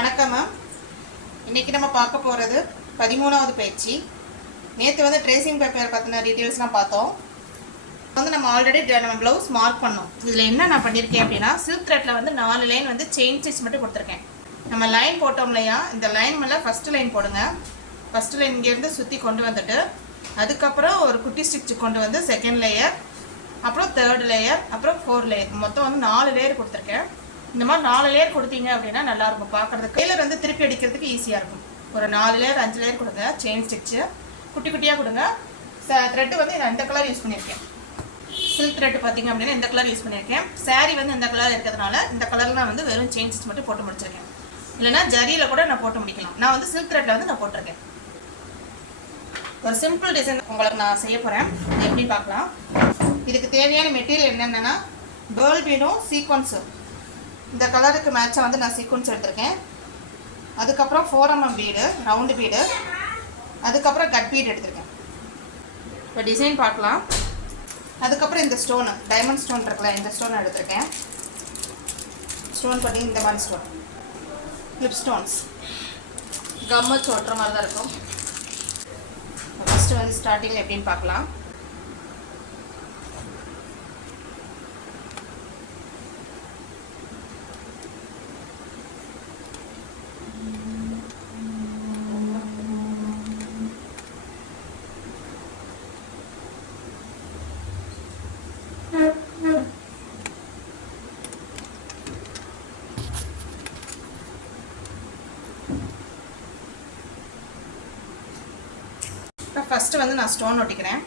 வணக்கம் மேம் இன்றைக்கி நம்ம பார்க்க போகிறது பதிமூணாவது பயிற்சி. நேற்று வந்து ட்ரேசிங் பேப்பர் பற்றின டீட்டெயில்ஸ்லாம் பார்த்தோம். வந்து நம்ம ஆல்ரெடி நம்ம ப்ளவுஸ் மார்க் பண்ணோம். இதில் என்ன நான் பண்ணியிருக்கேன் அப்படின்னா சில்க் த்ரெட்டில் வந்து நாலு லைன் வந்து செயின் ஸ்டிச் மட்டும் கொடுத்துருக்கேன். நம்ம லைன் போட்டோம் இல்லையா? இந்த லைன் மேலே ஃபஸ்ட்டு லைன் போடுங்க. ஃபஸ்ட்டு லைன் இங்கேருந்து சுற்றி கொண்டு வந்துட்டு அதுக்கப்புறம் ஒரு குட்டி ஸ்டிச் கொண்டு வந்து செகண்ட் லேயர் அப்புறம் தேர்ட் லேயர் அப்புறம் ஃபோர் லேயர் மொத்தம் வந்து நாலு லேயர் கொடுத்துருக்கேன். இந்த மாதிரி நாலு லேயர் கொடுத்தீங்க அப்படின்னா நல்லா இருக்கும். பார்க்கறதுக்கு டெய்லர் வந்து திருப்பி அடிக்கிறதுக்கு ஈஸியாக இருக்கும். ஒரு நாலு லேயர் அஞ்சு லேயர் கொடுங்க செயின் ஸ்டிச்சு குட்டி குட்டியாக கொடுங்க. த்ரெட்டு வந்து நான் இந்த கலர் யூஸ் பண்ணியிருக்கேன். சில்க் த்ரெட் பார்த்தீங்க அப்படின்னா இந்த கலர் யூஸ் பண்ணியிருக்கேன். saree வந்து இந்த கலர் இருக்கிறதுனால இந்த கலர்லாம் வந்து வெறும் செயின் ஸ்டிச் மட்டும் போட்டு முடிச்சிருக்கேன். இல்லைன்னா ஜரியில் கூட நான் போட்டு முடிக்கலாம். நான் வந்து சில்க் த்ரெட்டில் வந்து நான் போட்டிருக்கேன். ஒரு சிம்பிள் டிசைன் உங்களுக்கு நான் செய்ய போகிறேன் எப்படி பார்க்கலாம்? இதுக்கு தேவையான மெட்டீரியல் என்னென்னா பேர்ல் பீடும் சீக்வன்ஸும் இந்த கலருக்கு மேட்சாக வந்து நான் சீக்வன்ஸ் எடுத்திருக்கேன். அதுக்கப்புறம் ஃபோரமம் பீடு ரவுண்டு பீடு அதுக்கப்புறம் கட் பீடு எடுத்திருக்கேன். இப்போ டிசைன் பார்க்கலாம். அதுக்கப்புறம் இந்த ஸ்டோனு டைமண்ட் ஸ்டோன் இருக்குல்ல இந்த ஸ்டோன் எடுத்திருக்கேன். ஸ்டோன் பண்ணி இந்த மாதிரி ஸ்டோன் லிப் ஸ்டோன்ஸ் கம்மு ஒட்டுற மாதிரி தான் இருக்கும். ஃபஸ்ட்டு வந்து ஸ்டார்டிங்கில் எப்படின்னு பார்க்கலாம் இப்போ ஃபஸ்ட்டு வந்து நான் ஸ்டோன் ஒட்டிக்கிறேன்.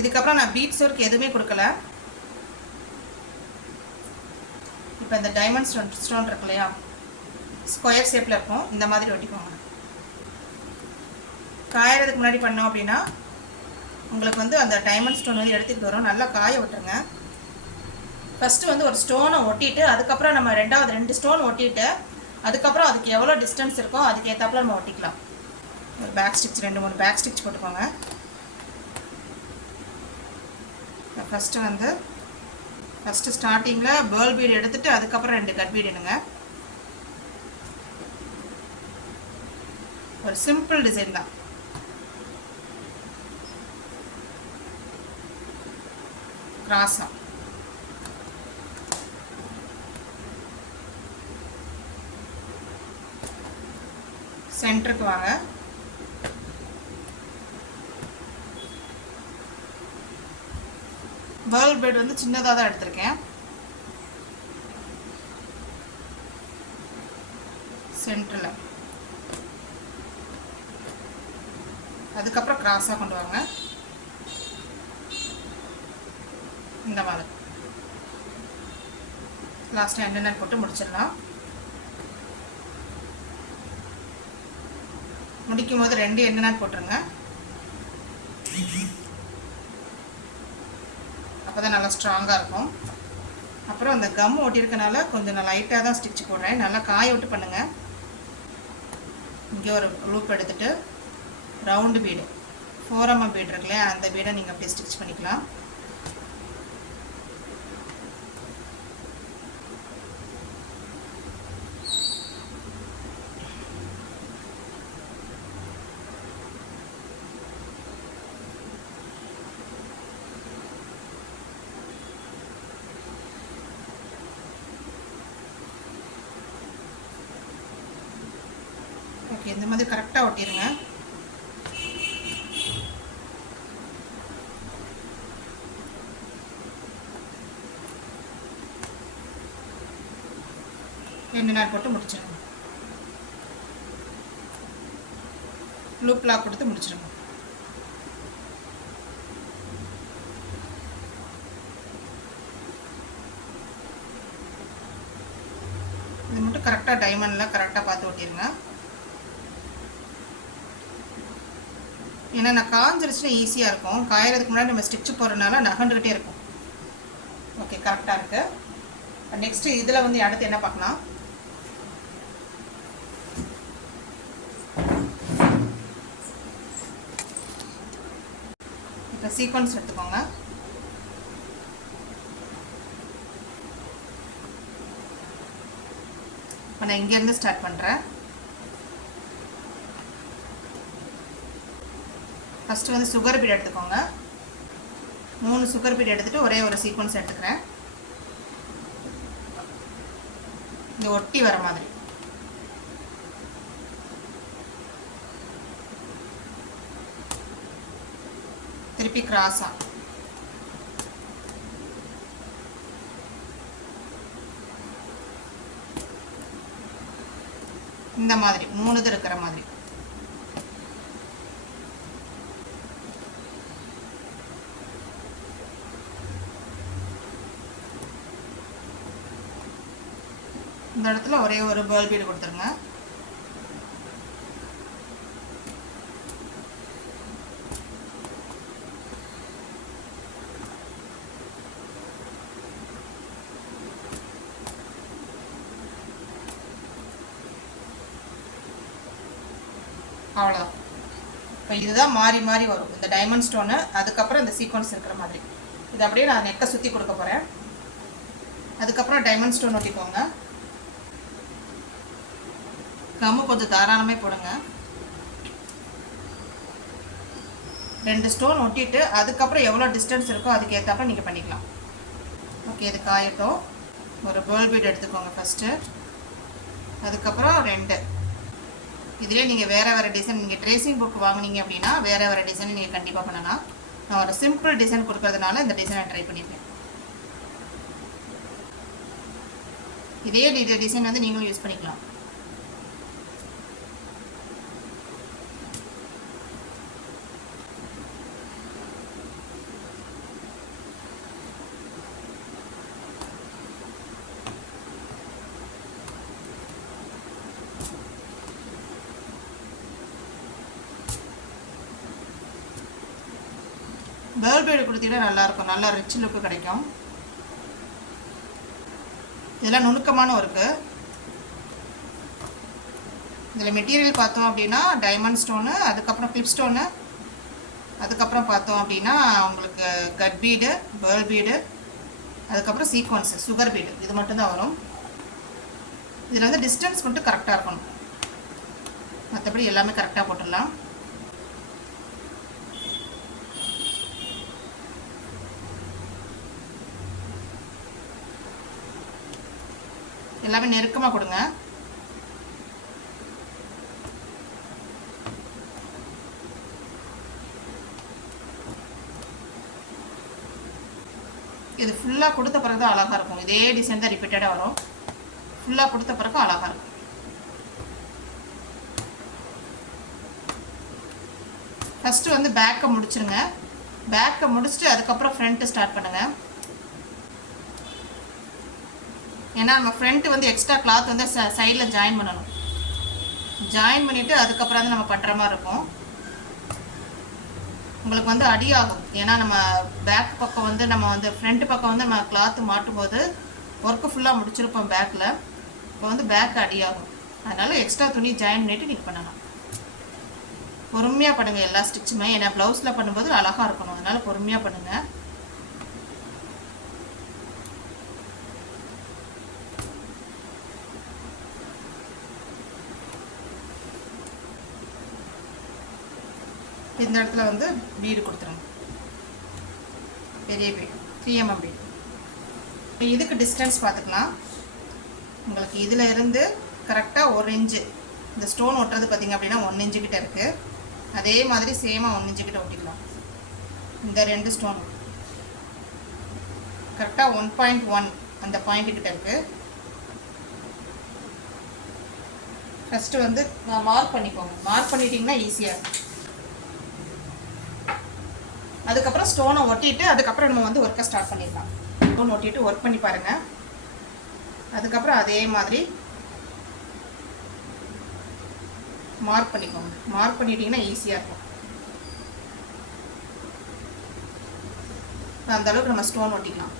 இதுக்கப்புறம் நான் பீட்ஸ் ஒர்க் எதுவுமே கொடுக்கல. இப்போ இந்த டைமண்ட் ஸ்டோன் ஸ்டோன் இருக்கு இல்லையா? ஸ்கொயர் ஷேப்பில் இருக்கும். இந்த மாதிரி ஒட்டிக்கோங்க. காயறதுக்கு முன்னாடி பண்ணோம் அப்படின்னா உங்களுக்கு வந்து அந்த டைமண்ட் ஸ்டோன் வந்து எடுத்துக்கிட்டு வரும். நல்லா காய விட்டுருங்க. ஃபஸ்ட்டு வந்து ஒரு ஸ்டோனை ஒட்டிட்டு அதுக்கப்புறம் நம்ம ரெண்டாவது ரெண்டு ஸ்டோன் ஒட்டிட்டு அதுக்கப்புறம் அதுக்கு எவ்வளோ டிஸ்டன்ஸ் இருக்கோ அதுக்கு ஏற்றாப்புல நம்ம ஒட்டிக்கலாம். ஒரு பேக் ஸ்டிச் ரெண்டு மூணு பேக் ஸ்டிச் போட்டுக்கோங்க. ஃபஸ்ட்டு வந்து ஃபஸ்ட்டு ஸ்டார்டிங்கில் பேர்ல் பீடு எடுத்துகிட்டு அதுக்கப்புறம் ரெண்டு கட் பீடு எடுங்க. ஒரு சிம்பிள் டிசைன் தான். கிராஸாக சென்டருக்கு வாங்க. பேர்ல் பெட் வந்து சின்னதாக தான் எடுத்திருக்கேன். சென்டரில் அதுக்கப்புறம் கிராஸாக கொண்டு வாங்க. இந்த மாதிரி லாஸ்ட்டாக என்னென்ன போட்டு முடிச்சிடலாம். முடிக்கும் போது ரெண்டு எண்ணெய் போட்டுருங்க. தான் நல்லா ஸ்ட்ராங்காக இருக்கும். அப்புறம் அந்த கம் ஒட்டியிருக்கனால கொஞ்சம் நான் லைட்டாக தான் ஸ்டிச் போடுறேன். நல்லா காய விட்டு பண்ணுங்கள் இங்கே ஒரு லூப் எடுத்துட்டு ரவுண்டு பீடு ஃபோரம்மா பீடு இருக்குல்லையா அந்த பீடை நீங்கள் அப்படியே ஸ்டிச் பண்ணிக்கலாம். ஓகே இந்த மாதிரி கரெக்டாக ஒட்டிடுங்க ரெண்டு நாள் போட்டு முடிச்சிடுங்க லூப் லாக் கொடுத்து முடிச்சிடுங்க இது மட்டும் கரெக்டாக டைமண்டில் கரெக்டாக பார்த்து ஓட்டிடுங்க ஏன்னா நான் காஞ்சிருச்சுன்னா ஈஸியாக இருக்கும். காயறதுக்கு முன்னாடி நம்ம ஸ்டிச்சு போடுறதுனால நகண்டுக்கிட்டே இருக்கும். ஓகே கரெக்டாக இருக்குது நெக்ஸ்ட்டு இதில் வந்து அடுத்து என்ன பார்க்கலாம்? இப்போ சீக்வன்ஸ் எடுத்துக்கோங்க. இப்போ நான் இங்கேருந்து ஸ்டார்ட் பண்ணுறேன் ஃபஸ்ட்டு வந்து சுகர் பீட் எடுத்துக்கோங்க. மூணு சுகர் பீட் எடுத்துகிட்டு ஒரே ஒரு சீக்வன்ஸ் எடுத்துக்கிறேன். இந்த ஒட்டி வர மாதிரி. திருப்பி கிராஸாக இந்த மாதிரி மூணு இது இருக்கிற மாதிரி. இந்த இடத்துல ஒரே ஒரு பேர்ல் பீடு கொடுத்துருங்க. அவ்வளோதான் இப்போ இதுதான் மாறி மாறி வரும். இந்த டைமண்ட் ஸ்டோனு அதுக்கப்புறம் இந்த சீக்வன்ஸ் இருக்கிற மாதிரி. இது அப்படியே நான் நெக்கை சுற்றி கொடுக்க போகிறேன் அதுக்கப்புறம் டைமண்ட் ஸ்டோன் ஒட்டிக்கோங்க கம்மு கொஞ்சம் தாராளமே போடுங்க. ரெண்டு ஸ்டோன் ஒட்டிட்டு அதுக்கப்புறம் எவ்வளோ டிஸ்டன்ஸ் இருக்கோ அதுக்கு ஏற்றாப்புல நீங்கள் பண்ணிக்கலாம். ஓகே இது காயட்டும் ஒரு பேர்ல் பீட் எடுத்துக்கோங்க ஃபஸ்ட்டு அதுக்கப்புறம் ரெண்டு. இதிலே நீங்கள் வேறு வேறு டிசைன் நீங்கள் ட்ரேசிங் புக் வாங்குனீங்க அப்படின்னா வேறு வேறு டிசைன் நீங்கள் கண்டிப்பாக பண்ணலாம். நான் ஒரு சிம்பிள் டிசைன் கொடுக்கறதுனால இந்த டிசைனை ட்ரை பண்ணியிருக்கேன் இதே டிசைன் வந்து நீங்களும் யூஸ் பண்ணிக்கலாம். பேர்ல் பீடு கொடுத்தீங்கன்னா நல்லாயிருக்கும். நல்லா ரிச் லுக்கு கிடைக்கும். இதெல்லாம் நுணுக்கமான ஒர்க்கு இதில் மெட்டீரியல் பார்த்தோம் அப்படின்னா டைமண்ட் ஸ்டோனு அதுக்கப்புறம் கிளிப் ஸ்டோனு அதுக்கப்புறம் பார்த்தோம் அப்படின்னா உங்களுக்கு கட் பீடு பேர்ல் பீடு அதுக்கப்புறம் சீக்வன்ஸு சுகர் பீடு இது மட்டும்தான் வரும். இதில் வந்து டிஸ்டன்ஸ் மட்டும் கரெக்டாக இருக்கணும். மற்றபடி எல்லாமே கரெக்டாக போட்டுடலாம். எல்லாமே நெருக்கமாக கொடுங்க. இது ஃபுல்லாக கொடுத்த பிறகு தான் அழகாக இருக்கும். இதே டிசைன் தான் ரிப்பீட்டடாக வரும். ஃபுல்லாக கொடுத்த பிறகு அழகாக இருக்கும். ஃபஸ்ட்டு வந்து பேக்கை முடிச்சிருங்க. பேக்கை முடிச்சுட்டு அதுக்கப்புறம் ஃப்ரண்ட்டு ஸ்டார்ட் பண்ணுங்கள் ஏன்னா நம்ம ஃப்ரண்ட்டு வந்து எக்ஸ்ட்ரா கிளாத் வந்து சைடில் ஜாயின் பண்ணணும். ஜாயின் பண்ணிவிட்டு அதுக்கப்புறம் தான் நம்ம பண்ணுற மாதிரி இருக்கும். உங்களுக்கு வந்து அடி ஆகும். ஏன்னா நம்ம பேக் பக்கம் வந்து நம்ம வந்து ஃப்ரண்ட் பக்கம் வந்து நம்ம கிளாத்து மாட்டும் போது ஒர்க்கு ஃபுல்லாக முடிச்சிருப்போம் பேக்கில் இப்போ வந்து பேக் அடி ஆகும். அதனால் எக்ஸ்ட்ரா துணி ஜாயின் பண்ணிவிட்டு நீங்கள் பண்ணலாம். பொறுமையாக பண்ணுங்கள் எல்லா ஸ்டிச்சுமே ஏன்னா ப்ளவுஸில் பண்ணும்போது அழகாக இருக்கணும். அதனால் பொறுமையாக பண்ணுங்கள் இந்த இடத்துல வந்து பீடு கொடுத்துருங்க. பெரிய பீடு த்ரீ எம்எம் பீடு இப்போ இதுக்கு டிஸ்டன்ஸ் பார்த்துக்கலாம் உங்களுக்கு இதில் இருந்து கரெக்டாக ஒரு இன்ச்சு இந்த ஸ்டோன் ஒட்டுறது பார்த்திங்க அப்படின்னா ஒன் இன்ச்சு கிட்ட இருக்குது அதே மாதிரி சேமாக ஒன் இன்ச்சுக்கிட்ட ஒட்டிக்கலாம். இந்த ரெண்டு ஸ்டோன் கரெக்டாக ஒன் பாயிண்ட் ஒன் அந்த பாயிண்ட்டுக்கிட்ட கிட்ட இருக்குது ஃபஸ்ட்டு வந்து மார்க் பண்ணிக்கோங்க. மார்க் பண்ணிட்டிங்கன்னா ஈஸியாக இருக்கும். அதுக்கப்புறம் ஸ்டோனை ஒட்டிட்டு அதுக்கப்புறம் நம்ம வந்து ஒர்க்கை ஸ்டார்ட் பண்ணிடலாம். ஸ்டோன் ஒட்டிட்டு ஒர்க் பண்ணி பாருங்கள் அதுக்கப்புறம் அதே மாதிரி மார்க் பண்ணிக்கோங்க. மார்க் பண்ணிட்டீங்கன்னா ஈஸியாக இருக்கும். அந்த அளவுக்கு நம்ம ஸ்டோன் ஒட்டிக்கலாம்.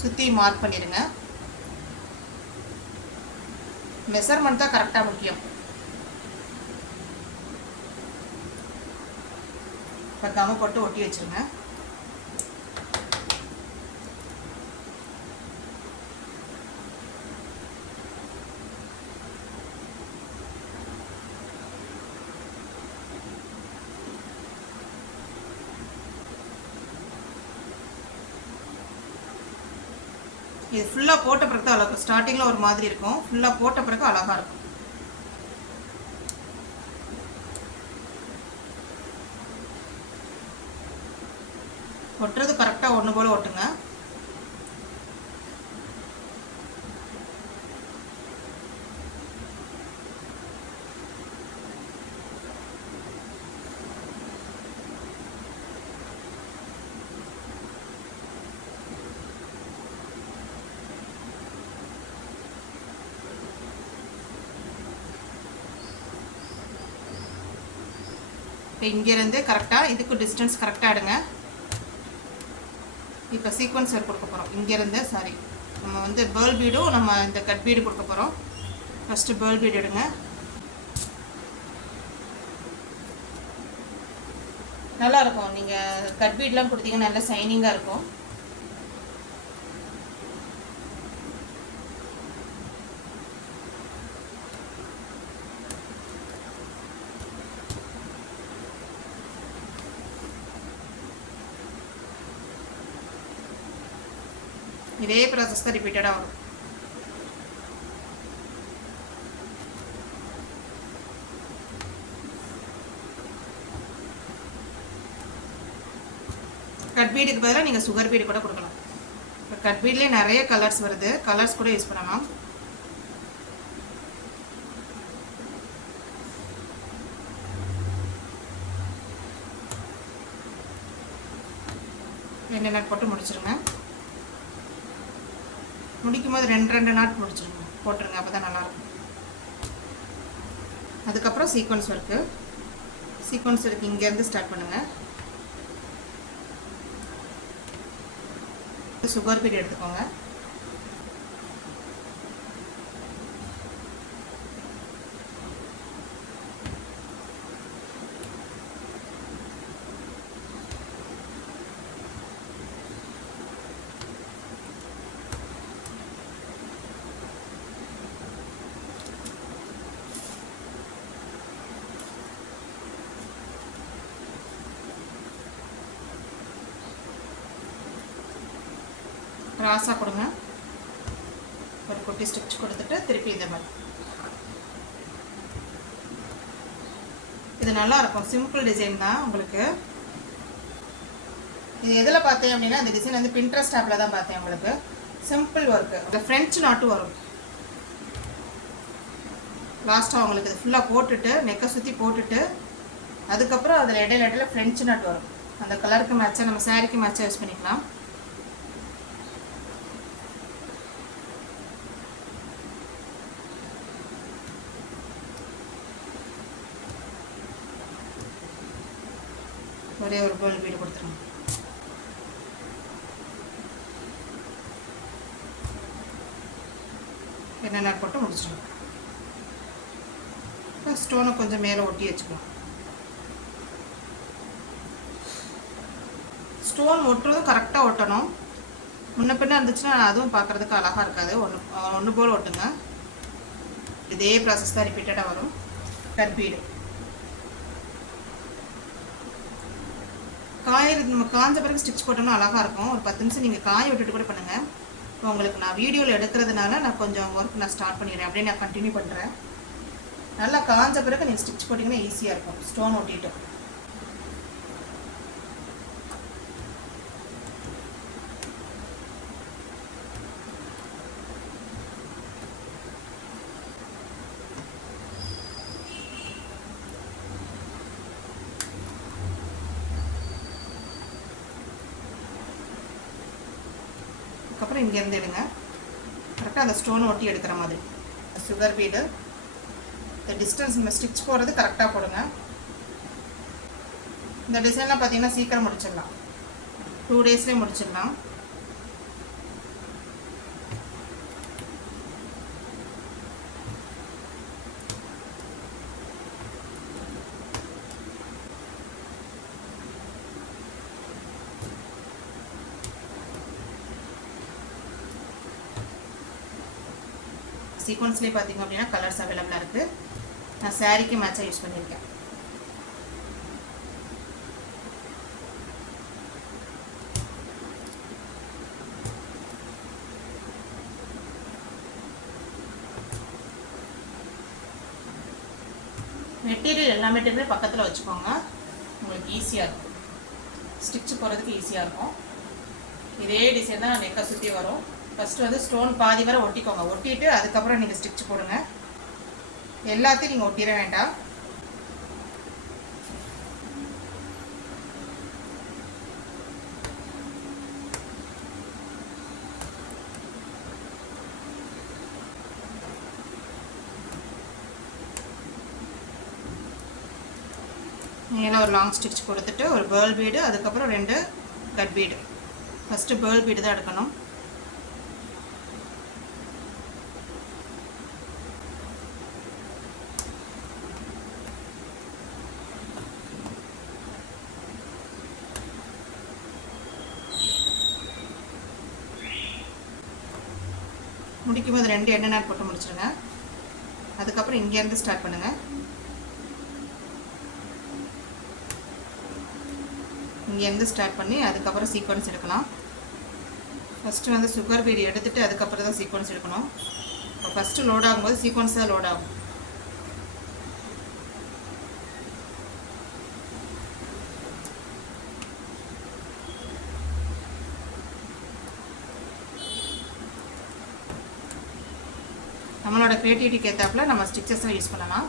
சுற்றி மார்க் பண்ணிடுங்க. மெஷர்மெண்ட் தான் கரெக்டாக முக்கியம். இப்போ தம போட்டு ஒட்டி வச்சுருங்க. இது ஃபுல்லாக போட்ட பிறகு தான் அழகாக ஸ்டார்டிங்கில் ஒரு மாதிரி இருக்கும். ஃபுல்லாக போட்ட பிறகு அழகாக இருக்கும். ஒட்டுறது கரெக்டாக ஒன்று போல் ஒட்டுங்க. இப்போ இங்கேருந்து கரெக்டாக இதுக்கு டிஸ்டன்ஸ் கரெக்டாக எடுங்க. இப்போ சீக்வன்ஸ் ஒர்க் கொடுக்க போகிறோம் இங்கேருந்து சாரி நம்ம வந்து பேர்ல் பீடும் நம்ம இந்த கட் பீடு கொடுக்க போகிறோம் ஃபஸ்ட்டு பேர்ல் பீடு எடுங்க. நல்லாயிருக்கும் நீங்கள் கட் பீட்லாம் கொடுத்தீங்கன்னா நல்லா சைனிங்காக இருக்கும். இதே ப்ராசஸ் தான் ரிப்பீட்டடாக வரும். கட் பீடுக்கு பதிலாக நீங்கள் சுகர் பீடு கூட கொடுக்கலாம். இப்போ கட் பீட்லேயே நிறைய கலர்ஸ் வருது. கலர்ஸ் கூட யூஸ் பண்ணலாம். ரெண்டு நாட் போட்டு முடிச்சிருங்க. முடிக்கும் போது ரெண்டு ரெண்டு நாட் முடிச்சிருங்க போட்டுருங்க அப்போ தான் நல்லாயிருக்கும். அதுக்கப்புறம் சீக்வன்ஸ் ஒர்க்கு சீக்வன்ஸ் ஒர்க் இங்கேருந்து ஸ்டார்ட் பண்ணுங்கள் சுகர் பீட் எடுத்துக்கோங்க. ராசா கொடுங்க. ஒரு குட்டி ஸ்டிச் கொடுத்துட்டு திருப்பி இந்த மாதிரி. இது நல்லா இருக்கும் சிம்பிள் டிசைன் தான் உங்களுக்கு. இது எதில் பார்த்தேன் அப்படின்னா இந்த டிசைன் வந்து பின்ட்ரெஸ்ட் ஆப்பில் தான் பார்த்தேன் உங்களுக்கு. சிம்பிள் ஒர்க்கு இந்த ஃப்ரெஞ்சு நாட்டு வரும் லாஸ்ட்டாக உங்களுக்கு இது ஃபுல்லாக போட்டுட்டு நெக்கை சுற்றி போட்டுட்டு அதுக்கப்புறம் அதில் இடையில இடையில ஃப்ரெஞ்சு நாட் வரும் அந்த கலருக்கு மேட்சாக நம்ம சாரிக்கு மேட்சாக யூஸ் பண்ணிக்கலாம். ஒரே ஒரு கோல் வீடு கொடுத்துருங்க. என்னென்ன போட்டு முடிச்சிடுங்க ஸ்டோனை கொஞ்சம் மேலே ஒட்டி வச்சுக்கலாம். ஸ்டோன் ஒட்டுறதும் கரெக்டாக ஒட்டணும். முன்ன பின்ன இருந்துச்சுன்னா அதுவும் பார்க்குறதுக்கு அழகாக இருக்காது. ஒன்று ஒன்று போல் ஒட்டுங்க. இதே ப்ராசஸ் தான் ரிப்பீட்டடாக வரும். கர்பீடு காய நம்ம காஞ்ச பிறகு ஸ்டிச் போட்டோம்னா அழகாக இருக்கும். ஒரு பத்து நிமிஷம் நீங்கள் காய விட்டுட்டு கூட பண்ணுங்கள் இப்போ உங்களுக்கு நான் வீடியோவில் எடுக்கிறதுனால நான் கொஞ்சம் ஒர்க் நான் ஸ்டார்ட் பண்ணிடுறேன். அப்படியே நான் கண்டினியூ பண்ணுறேன் நல்லா காஞ்ச பிறகு நீங்கள் ஸ்டிச் போட்டிங்கன்னா ஈஸியாக இருக்கும். ஸ்டோன் ஒட்டிட்டு. அதுக்கப்புறம் இங்கேருந்து எடுங்க. கரெக்டாக அந்த ஸ்டோன் ஒட்டி எடுக்கிற மாதிரி. சுகர் பீடு இந்த டிஸ்டன்ஸ் நம்ம ஸ்டிச் போடுறது கரெக்டாக போடுங்க. இந்த டிசைன்லாம் பார்த்தீங்கன்னா சீக்கிரம் முடிச்சிடலாம். டூ டேஸ்லேயே முடிச்சிடலாம். சீக்வன்ஸ்லேயே பார்த்திங்க அப்படின்னா கலர்ஸ் அவைலபிளாக இருக்குது நான் சாரீக்கு மேட்சாக யூஸ் பண்ணியிருக்கேன் மெட்டீரியல் எல்லாமேட்டுமே பக்கத்தில் வச்சுக்கோங்க. உங்களுக்கு ஈஸியாக இருக்கும். ஸ்டிச்சு போகிறதுக்கு ஈஸியாக இருக்கும். இதே டிசைன் தான் நெக்கை சுற்றி வரும். ஃபஸ்ட்டு வந்து ஸ்டோன் பாதி வரை ஒட்டிக்கோங்க. ஒட்டிட்டு அதுக்கப்புறம் நீங்கள் ஸ்டிச் போடுங்க. எல்லாத்தையும் நீங்கள் ஒட்டிட வேண்டாம். மேலே ஒரு லாங் ஸ்டிச் கொடுத்துட்டு ஒரு பேர்ல் பீடு அதுக்கப்புறம் ரெண்டு cut bead first pearl bead தான் எடுக்கணும். முடிக்கும் போது ரெண்டு எண்ணெய் நாள் போட்டு முடிச்சிருங்க. அதுக்கப்புறம் இங்கேருந்து ஸ்டார்ட் பண்ணுங்கள் இங்கேருந்து ஸ்டார்ட் பண்ணி அதுக்கப்புறம் சீக்வன்ஸ் எடுக்கலாம். ஃபஸ்ட்டு வந்து சுகர் பீடி எடுத்துகிட்டு அதுக்கப்புறம் தான் சீக்வன்ஸ் எடுக்கணும். இப்போ ஃபஸ்ட்டு லோட் ஆகும்போது சீக்வன்ஸ் தான் லோட் ஆகும். நம்மளோட க்ரியேட்டிவிட்டிக்கு ஏற்றாப்புல நம்ம ஸ்டிச்சஸை யூஸ் பண்ணலாம்.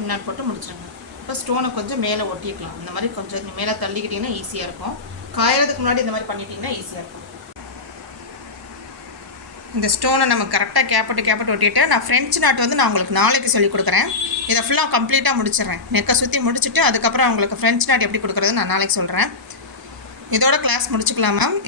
எண்ணெய் போட்டு முடிச்சிடுங்க இப்போ ஸ்டோனை கொஞ்சம் மேலே ஒட்டிக்கலாம். இந்த மாதிரி கொஞ்சம் மேலே தள்ளிக்கிட்டிங்கன்னா ஈஸியாக இருக்கும். காயறதுக்கு முன்னாடி இந்த மாதிரி பண்ணிட்டீங்கன்னா ஈஸியாக இருக்கும். இந்த ஸ்டோனை நம்ம கரெக்டாக கேப்பட்டு கேப்பட்டு ஒட்டிட்டு நான் ஃப்ரெஞ்சு நாட் வந்து நான் உங்களுக்கு நாளைக்கு சொல்லி கொடுக்குறேன். இதை ஃபுல்லாக கம்ப்ளீட்டாக முடிச்சிடுறேன். நெக்கை சுற்றி முடிச்சுட்டு அதுக்கப்புறம் உங்களுக்கு ஃப்ரெஞ்ச் நாட் எப்படி கொடுக்குறது நான் நாளைக்கு சொல்கிறேன் இதோட கிளாஸ் முடிச்சுக்கலாம்? மேம்